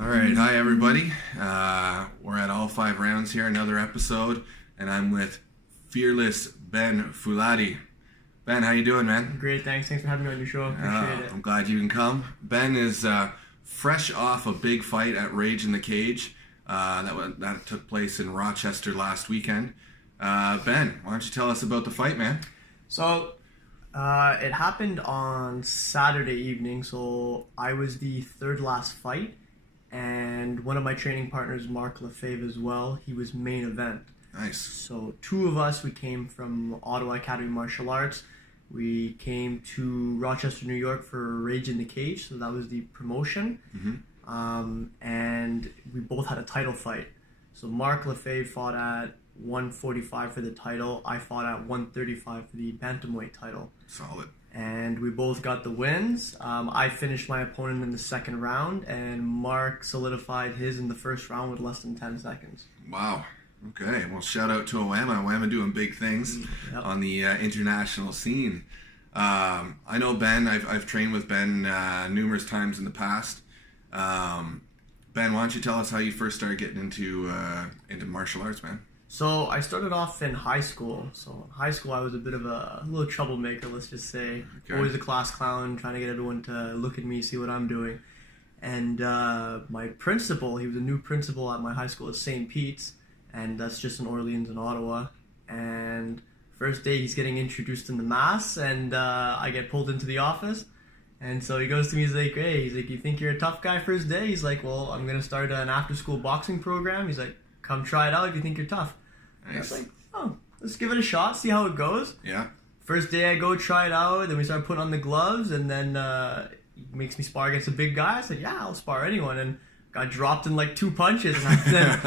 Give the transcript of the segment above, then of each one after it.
All right, hi everybody. We're at all 5 rounds here, another episode, and I'm with fearless Ben Fouladi. Ben, how you doing, man? Great, thanks. Thanks for having me on your show. Appreciate it. I'm glad you can come. Ben is fresh off a big fight at Rage in the Cage that took place in Rochester last weekend. Ben, why don't you tell us about the fight, man? So, it happened on Saturday evening, so I was the third last fight, and one of my training partners, Mark Lefebvre as well, he was main event. Nice. So two of us, we came from Ottawa Academy of Martial Arts. We came to Rochester, New York for Rage in the Cage, so that was the promotion. And we both had a title fight. So Mark Lefebvre fought at 145 for the title. I fought at 135 for the bantamweight title. Solid. And we both got the wins. I finished my opponent in the second round, and Mark solidified his in the first round with less than 10 seconds. Wow. Okay. Well, shout out to Oama. Oama doing big things on the international scene. I know Ben. I've trained with Ben numerous times in the past. Ben, why don't you tell us how you first started getting into martial arts, man? So I started off in high school. So in high school, I was a bit of a little troublemaker, let's just say. Okay. Always a class clown, trying to get everyone to look at me, see what I'm doing. And my principal, he was a new principal at my high school at St. Pete's, and that's just in Orleans and Ottawa. And first day, he's getting introduced in the mass, and I get pulled into the office. And so he goes to me, he's like, you think you're a tough guy first day? He's like, well, I'm going to start an after-school boxing program. He's like, come try it out if you think you're tough. Nice. I was like, oh, let's give it a shot, see how it goes. Yeah. First day I go try it out, then we start putting on the gloves, and then he makes me spar against a big guy. I said, yeah, I'll spar anyone, and got dropped in like 2 punches. And then,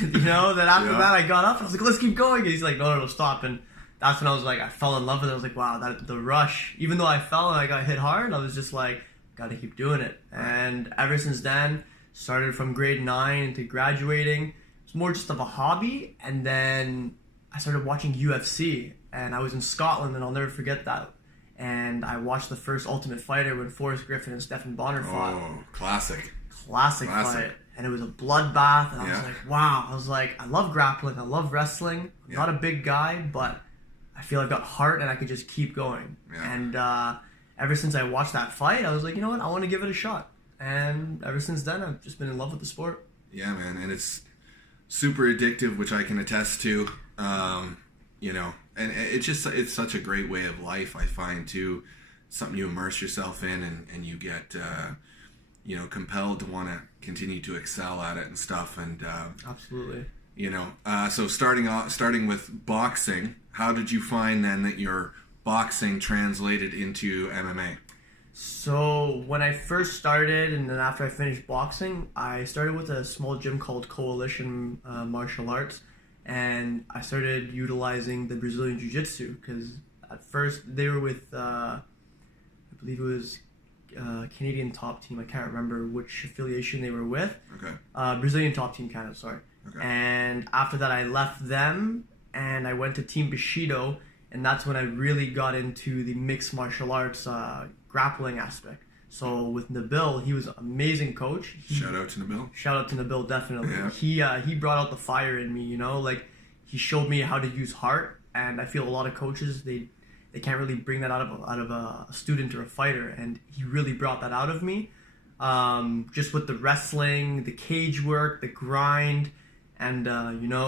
then after that I got up, and I was like, let's keep going. And he's like, no, stop. And that's when I was like, I fell in love with it. I was like, wow, the rush. Even though I fell and I got hit hard, I was just like, gotta keep doing it. And ever since then, started from grade 9 into graduating. More just of a hobby, and then I started watching UFC, and I was in Scotland, and I'll never forget that. And I watched the first Ultimate Fighter when Forrest Griffin and Stephen Bonner fought. Oh, classic Fight. And it was a bloodbath, and I was like, wow. I was like, I love grappling, I love wrestling. I'm not a big guy, but I feel I've got heart, and I could just keep going. And ever since I watched that fight, I was like, you know what, I want to give it a shot. And ever since then, I've just been in love with the sport. Yeah, man, and it's super addictive, which I can attest to. And it's such a great way of life, I find, too. Something you immerse yourself in, and you get compelled to want to continue to excel at it and stuff. And absolutely. So starting with boxing, how did you find then that your boxing translated into MMA? So when I first started, and then after I finished boxing, I started with a small gym called Coalition Martial Arts, and I started utilizing the Brazilian Jiu-Jitsu, because at first they were with, I believe it was Canadian Top Team. I can't remember which affiliation they were with. Okay. Brazilian Top Team Canada, sorry. Okay. And after that I left them, and I went to Team Bushido, and that's when I really got into the mixed martial arts grappling aspect. So with Nabil, he was an amazing coach. Shout out to Nabil. Shout out to Nabil, definitely. Yeah. He brought out the fire in me, like he showed me how to use heart, and I feel a lot of coaches, they can't really bring that out of a student or a fighter, and he really brought that out of me. Just with the wrestling, the cage work, the grind, and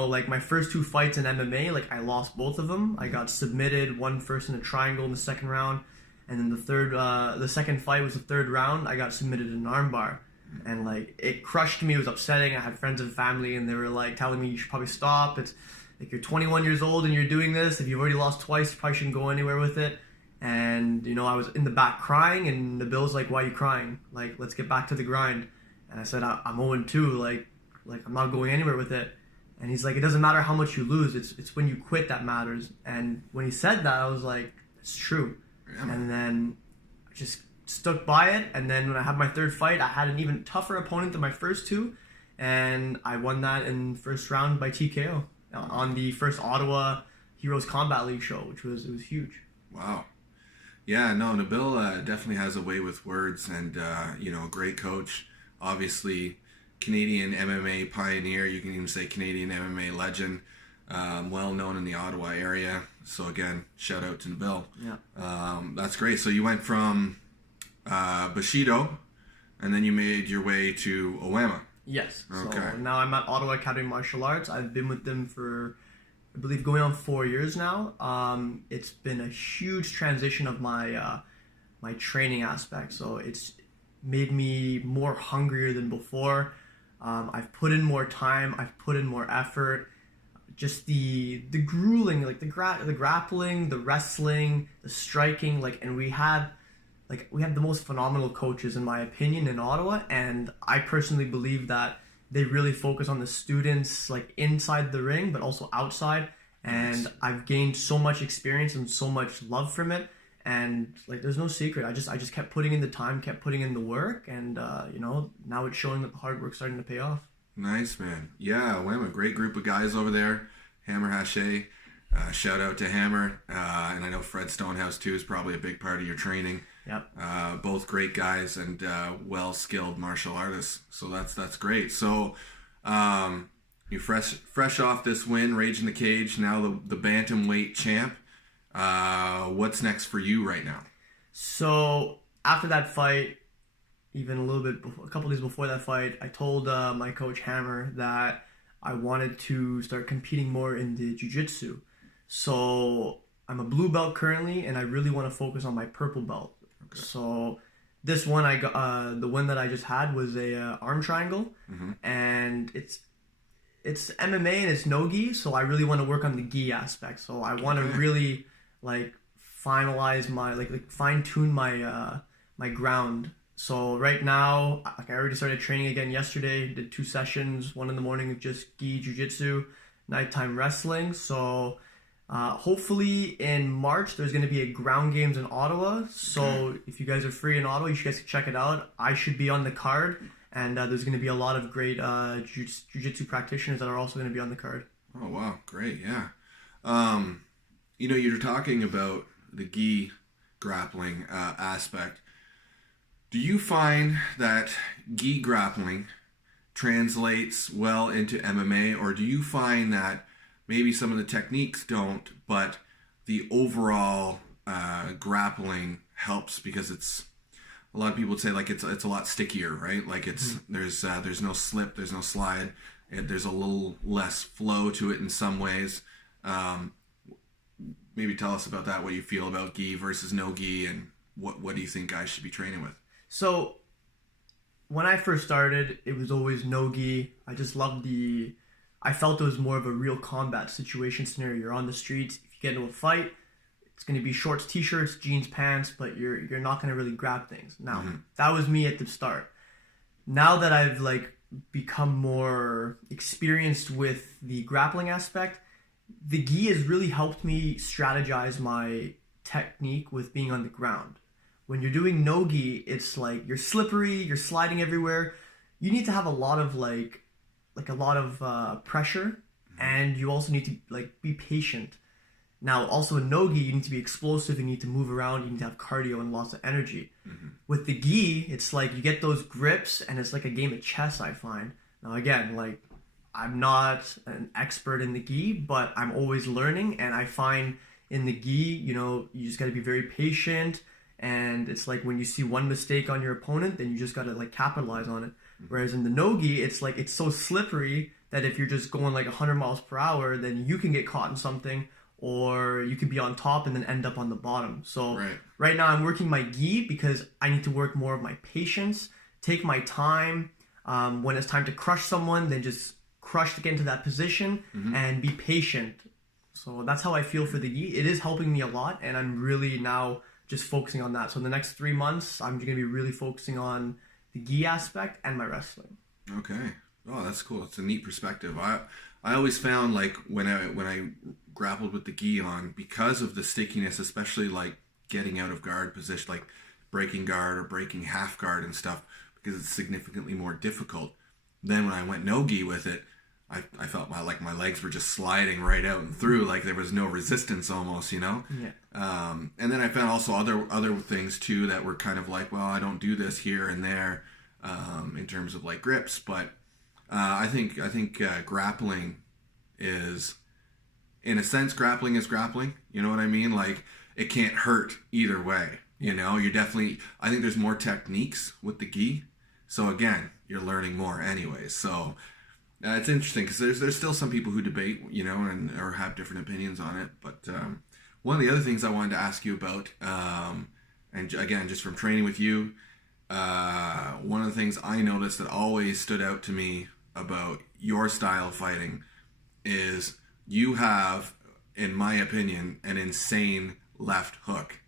like my first 2 fights in MMA, like I lost both of them. I got submitted, one first in a triangle in the second round, and then the second fight was the third round. I got submitted in an armbar, and like it crushed me. It was upsetting. I had friends and family, and they were like telling me, you should probably stop. It's like, you're 21 years old and you're doing this. If you've already lost twice, you probably shouldn't go anywhere with it. And I was in the back crying, and Nabil's like, why are you crying? Like, let's get back to the grind. And I said, I'm 0-2. Like I'm not going anywhere with it. And he's like, it doesn't matter how much you lose. It's when you quit that matters. And when he said that, I was like, it's true. Yeah. And then I just stuck by it. And then when I had my third fight, I had an even tougher opponent than my first 2. And I won that in the first round by TKO on the first Ottawa Heroes Combat League show, which was huge. Wow. Yeah, no, Nabil definitely has a way with words, and a great coach. Obviously, Canadian MMA pioneer. You can even say Canadian MMA legend. Well known in the Ottawa area. So again, shout out to Nabil. Yeah. That's great. So you went from Bushido, and then you made your way to OEMA. Yes. Okay. So now I'm at Ottawa Academy of Martial Arts. I've been with them for, I believe, going on 4 years now. It's been a huge transition of my my training aspect. So it's made me more hungrier than before. I've put in more time. I've put in more effort. Just the grueling, like the grappling, the wrestling, the striking, and we have the most phenomenal coaches, in my opinion, in Ottawa, and I personally believe that they really focus on the students, like inside the ring but also outside. And Nice. I've gained so much experience and so much love from it, and there's no secret. I just kept putting in the time, kept putting in the work, and now it's showing that the hard work's starting to pay off. Nice, man. Yeah, we have a great group of guys over there. Hammer Hache, shout out to Hammer. And I know Fred Stonehouse, too, is probably a big part of your training. Yep. Both great guys and well-skilled martial artists. So that's great. So you fresh off this win, Rage in the Cage, now the bantamweight champ. What's next for you right now? So after that fight, even a couple days before that fight, I told my coach Hammer that I wanted to start competing more in the jiu-jitsu. So I'm a blue belt currently, and I really want to focus on my purple belt. Okay. So this one I got, the one that I just had was a arm triangle, and it's MMA and it's no gi. So I really want to work on the gi aspect. So I want to really finalize my fine tune my my ground. So right now, I already started training again yesterday. Did 2 sessions, one in the morning of just gi jiu-jitsu, nighttime wrestling. So hopefully in March, there's going to be a ground games in Ottawa. So if you guys are free in Ottawa, you guys can check it out. I should be on the card, and there's going to be a lot of great jiu-jitsu practitioners that are also going to be on the card. Oh, wow. Great, yeah. You're talking about the gi grappling aspect. Do you find that gi grappling translates well into MMA, or do you find that maybe some of the techniques don't, but the overall grappling helps because it's a lot of people would say it's a lot stickier, right? Like there's no slip, there's no slide, there's a little less flow to it in some ways. Maybe tell us about that, what you feel about gi versus no gi, and what do you think guys should be training with? So when I first started, it was always no gi. I just loved I felt it was more of a real combat situation scenario. You're on the streets. If you get into a fight, it's going to be shorts, t-shirts, jeans, pants, but you're not going to really grab things. Now, that was me at the start. Now that I've become more experienced with the grappling aspect, the gi has really helped me strategize my technique with being on the ground. When you're doing no gi, it's you're slippery, you're sliding everywhere. You need to have a lot of pressure, and you also need to be patient. Now, also in no gi, you need to be explosive, you need to move around, you need to have cardio and lots of energy. With the gi, it's you get those grips, and it's like a game of chess, I find. Now again, I'm not an expert in the gi, but I'm always learning, and I find in the gi, you just got to be very patient. And it's when you see one mistake on your opponent, then you just got to capitalize on it. Whereas in the no-gi, it's it's so slippery that if you're just going 100 miles per hour, then you can get caught in something, or you could be on top and then end up on the bottom. So right now I'm working my gi because I need to work more of my patience, take my time. When it's time to crush someone, then just crush to get into that position and be patient. So that's how I feel for the gi. It is helping me a lot, and I'm really now just focusing on that. So in the next 3 months, I'm going to be really focusing on the gi aspect and my wrestling. Okay. Oh, that's cool. It's a neat perspective. I always found when I grappled with the gi on, because of the stickiness, especially getting out of guard position, breaking guard or breaking half guard and stuff, because it's significantly more difficult. Then when I went no gi with it, I felt my legs were just sliding right out and through, there was no resistance almost, Yeah. And then I found also other things too that were kind of well, I don't do this here and there, in terms of grips, but I think grappling is, in a sense, grappling is grappling. You know what I mean? Like, it can't hurt either way. You know, you're definitely, I think there's more techniques with the gi. So again, you're learning more anyways. So it's interesting because there's still some people who debate, you know, and or have different opinions on it. But one of the other things I wanted to ask you about, and again, just from training with you, one of the things I noticed that always stood out to me about your style of fighting is you have, in my opinion, an insane left hook.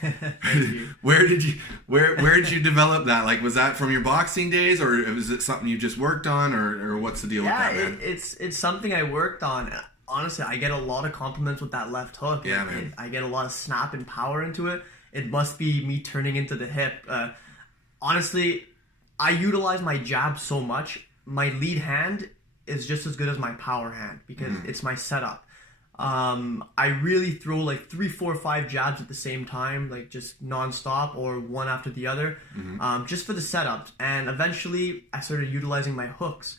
Thank you. Where did you develop that? Like, was that from your boxing days, or was it something you just worked on, or what's the deal with that, man? It's something I worked on. Honestly, I get a lot of compliments with that left hook. Yeah, man. I get a lot of snap and power into it. It must be me turning into the hip. Honestly, I utilize my jab so much. My lead hand is just as good as my power hand because it's my setup. I really throw like 3, 4, 5 jabs at the same time, like just nonstop or one after the other, just for the setup. And eventually I started utilizing my hooks,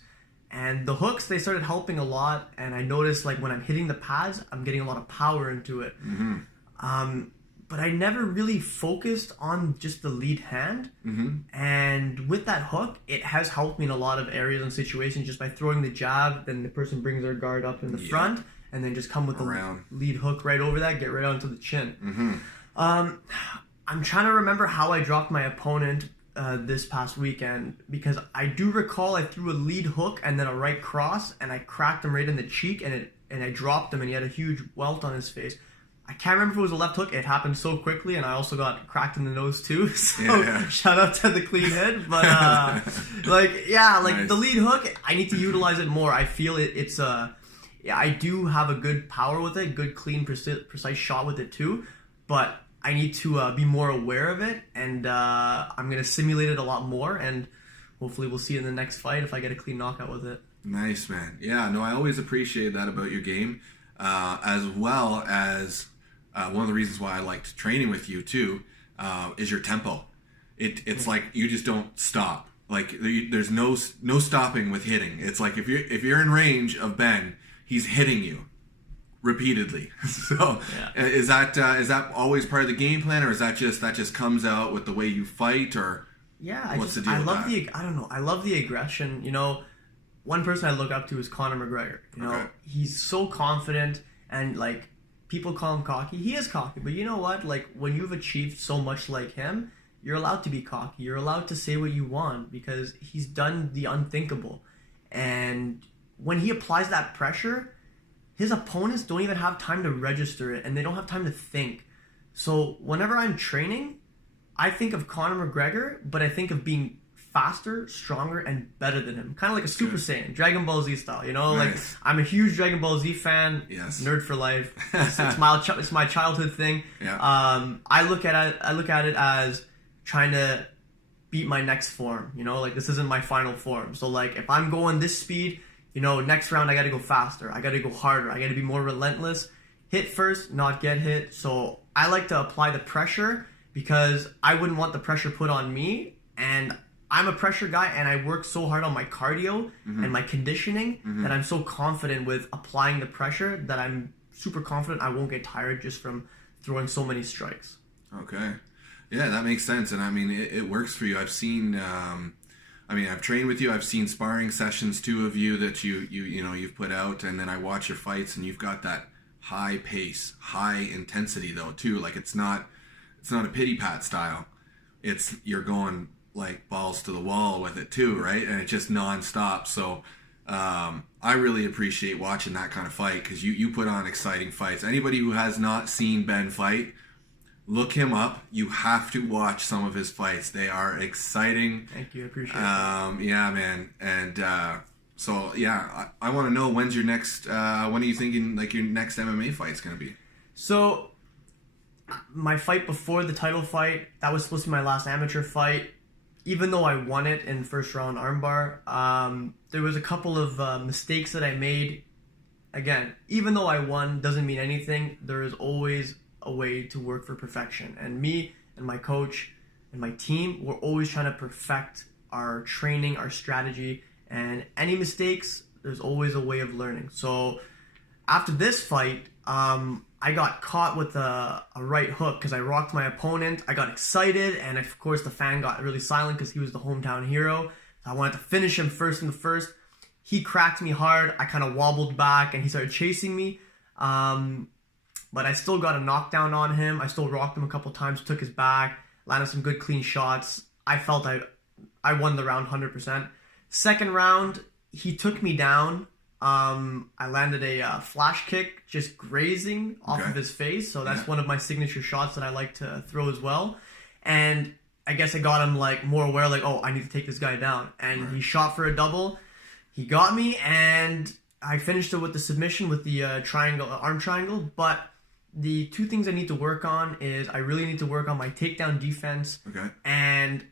and the hooks, they started helping a lot. And I noticed like when I'm hitting the pads, I'm getting a lot of power into it. But I never really focused on just the lead hand. And with that hook, it has helped me in a lot of areas and situations just by throwing the jab, then the person brings their guard up in the front, and then just come with the lead hook right over that, get right onto the chin. I'm trying to remember how I dropped my opponent this past weekend, because I do recall I threw a lead hook and then a right cross, and I cracked him right in the cheek, and I dropped him, and he had a huge welt on his face. I can't remember if it was a left hook. It happened so quickly, and I also got cracked in the nose too. So shout out to the clean hit. But Nice. The lead hook, I need to utilize it more. I feel it's I do have a good power with it, good clean precise shot with it too. But I need to be more aware of it, and I'm gonna simulate it a lot more. And hopefully, we'll see in the next fight if I get a clean knockout with it. Nice, man. Yeah, no, I always appreciate that about your game, as well as. One of the reasons why I liked training with you too is your tempo. It's like you just don't stop. Like there's no stopping with hitting. It's like if you're in range of Ben, he's hitting you repeatedly. So is that always part of the game plan, or is that just comes out with the way you fight, or what's the deal? I love the aggression. You know, one person I look up to is Conor McGregor. You know, he's so confident, and like. People call him cocky. He is cocky, but you know what? Like, when you've achieved so much like him, you're allowed to be cocky. You're allowed to say what you want because he's done the unthinkable. And when he applies that pressure, his opponents don't even have time to register it, and they don't have time to think. So whenever I'm training, I think of Conor McGregor, but I think of being faster, stronger, and better than him. Kind of like a Super Saiyan, Dragon Ball Z style, you know? Nice. Like, I'm a huge Dragon Ball Z fan. Yes. Nerd for life. It's my childhood thing. Yeah. I look at it as trying to beat my next form, you know? Like, this isn't my final form. So, like, if I'm going this speed, you know, next round I gotta go faster. I gotta go harder. I gotta be more relentless. Hit first, not get hit. So, I like to apply the pressure because I wouldn't want the pressure put on me, and I'm a pressure guy, and I work so hard on my cardio and my conditioning that I'm so confident with applying the pressure that I'm super confident I won't get tired just from throwing so many strikes. Okay. Yeah, that makes sense. And I mean, it works for you. I've seen, I've trained with you. I've seen sparring sessions too of you that you've put out, and then I watch your fights, and you've got that high pace, high intensity though too. Like it's not a pity pat style. You're going like balls to the wall with it too, right? And it's just nonstop. So I really appreciate watching that kind of fight because you put on exciting fights. Anybody who has not seen Ben fight, look him up. You have to watch some of his fights. They are exciting. Thank you. I appreciate it. Yeah, man. And so yeah, I want to know when are you thinking like your next MMA fight's gonna be? So my fight before the title fight, that was supposed to be my last amateur fight. Even though I won it in first round armbar, there was a couple of mistakes that I made. Again, even though I won doesn't mean anything. There is always a way to work for perfection. And me and my coach and my team, we're always trying to perfect our training, our strategy, And any mistakes, there's always a way of learning. So after this fight, I got caught with a right hook because I rocked my opponent. I got excited, and of course the fan got really silent because he was the hometown hero. So I wanted to finish him first in the first. He cracked me hard. I kind of wobbled back, and he started chasing me. But I still got a knockdown on him. I still rocked him a couple times, took his back, landed some good clean shots. I felt I won the round 100%. Second round, he took me down. I landed a flash kick, just grazing off of his face. So that's one of my signature shots that I like to throw as well. And I guess I got him like more aware, like, oh, I need to take this guy down. And he shot for a double. He got me, and I finished it with the submission with the arm triangle. But the two things I need to work on is I really need to work on my takedown defense. And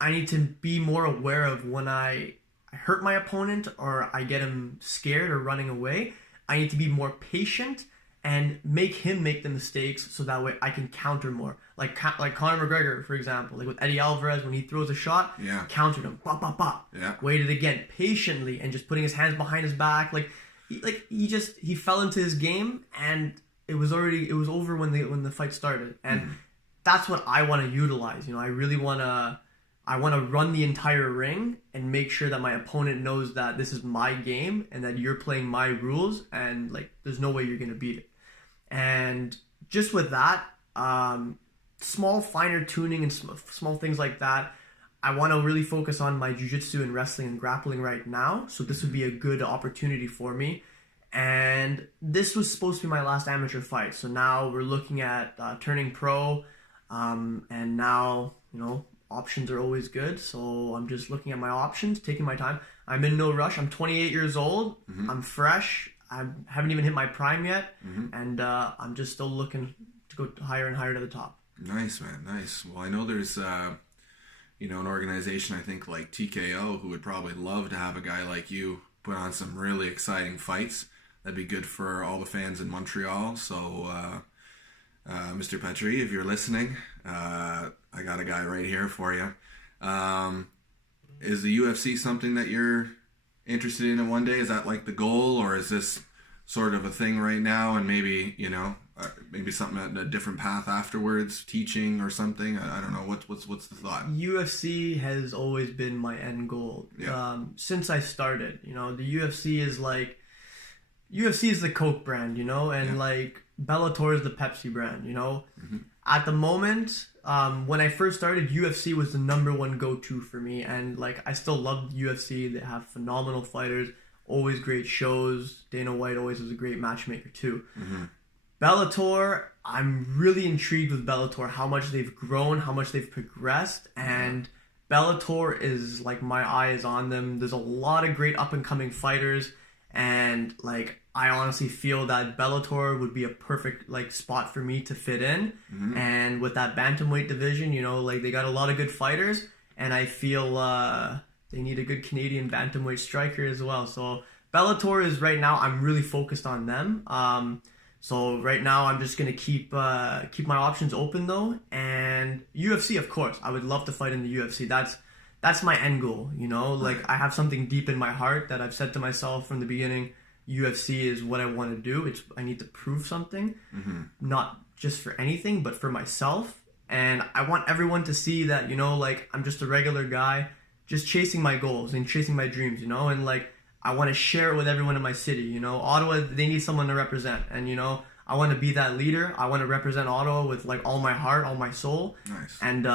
I need to be more aware of when I hurt my opponent or I get him scared or running away. I need to be more patient and make him make the mistakes so that way I can counter more. Like Conor McGregor, for example, like with Eddie Alvarez, when he throws a shot, countered him, bop, bop, bop. Waited again patiently and just putting his hands behind his back. He fell into his game, and it was over when the fight started. And that's what I want to utilize. I really want to run the entire ring and make sure that my opponent knows that this is my game and that you're playing my rules, and like there's no way you're gonna beat it. And just with that, small finer tuning and small things like that, I want to really focus on my jiu-jitsu and wrestling and grappling right now. So this would be a good opportunity for me. And this was supposed to be my last amateur fight. So now we're looking at turning pro. And now, options are always good. So I'm just looking at my options, taking my time. I'm in no rush. I'm 28 years old. I'm fresh. I haven't even hit my prime yet. And I'm just still looking to go higher and higher to the top. Nice, man. Nice. Well, I know there's, an organization, I think, like TKO, who would probably love to have a guy like you put on some really exciting fights. That'd be good for all the fans in Montreal. So, Mr. Petrie, if you're listening, I got a guy right here for you. Is the UFC something that you're interested in one day? Is that like the goal, or is this sort of a thing right now, and maybe maybe something at a different path afterwards, teaching or something? I don't know. What's the thought? UFC has always been my end goal. Since I started, the UFC is the Coke brand, and like Bellator is the Pepsi brand, At the moment, when I first started, UFC was the number one go-to for me, and like I still love UFC. They have phenomenal fighters, always great shows. Dana White always was a great matchmaker too. Bellator, I'm really intrigued with Bellator, how much they've grown, how much they've progressed, and Bellator is like my eye is on them. There's a lot of great up-and-coming fighters, and like I honestly feel that Bellator would be a perfect like spot for me to fit in. And with that bantamweight division, they got a lot of good fighters, and I feel they need a good Canadian bantamweight striker as well. So Bellator is right now, I'm really focused on them. So right now I'm just gonna keep my options open though. And UFC, of course, I would love to fight in the UFC. That's my end goal. Like I have something deep in my heart that I've said to myself from the beginning. UFC is what I want to do. I need to prove something, not just for anything, but for myself. And I want everyone to see that, like I'm just a regular guy, just chasing my goals and chasing my dreams, and like I want to share it with everyone in my city. Ottawa, they need someone to represent, and I want to be that leader. I want to represent Ottawa with like all my heart, all my soul. Nice. And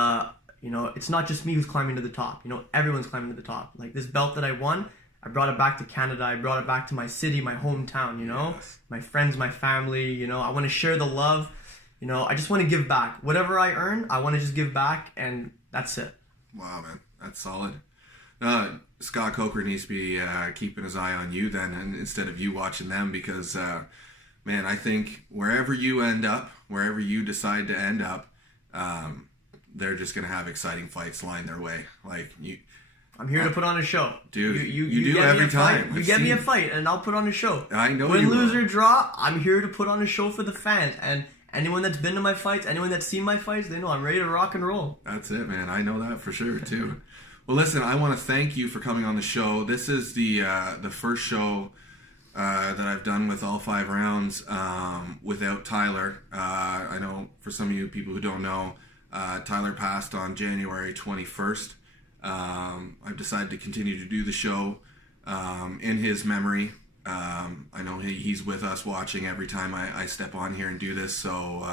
it's not just me who's climbing to the top. Everyone's climbing to the top. Like this belt that I won, I brought it back to Canada. I brought it back to my city, my hometown, my friends, my family, I want to share the love. I just want to give back. Whatever I earn, I want to just give back, and that's it. Wow, man. That's solid. Scott Coker needs to be keeping his eye on you then, and instead of you watching them, because, man, I think wherever you end up, wherever you decide to end up, they're just going to have exciting fights lined their way. Like, I'm here to put on a show. Dude, you do every time. You get me a fight, and I'll put on a show. I know Win, you lose, will. or draw, I'm here to put on a show for the fans. And anyone that's been to my fights, anyone that's seen my fights, they know I'm ready to rock and roll. That's it, man. I know that for sure, too. Well, listen, I want to thank you for coming on the show. This is the first show that I've done with all 5 rounds without Tyler. I know for some of you people who don't know, Tyler passed on January 21st. I've decided to continue to do the show in his memory. I know he's with us watching every time I step on here and do this, so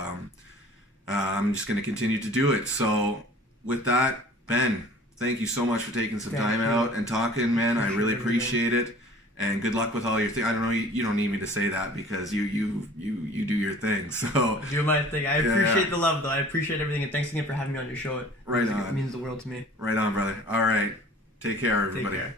I'm just going to continue to do it. So with that, Ben, thank you so much for taking some time out and talking, man. I really appreciate it. And good luck with all your things. I don't know, you don't need me to say that because you do your thing. So do my thing. I appreciate the love, though. I appreciate everything, and thanks again for having me on your show. It means the world to me. Right on, brother. All right. Take care, everybody. Take care.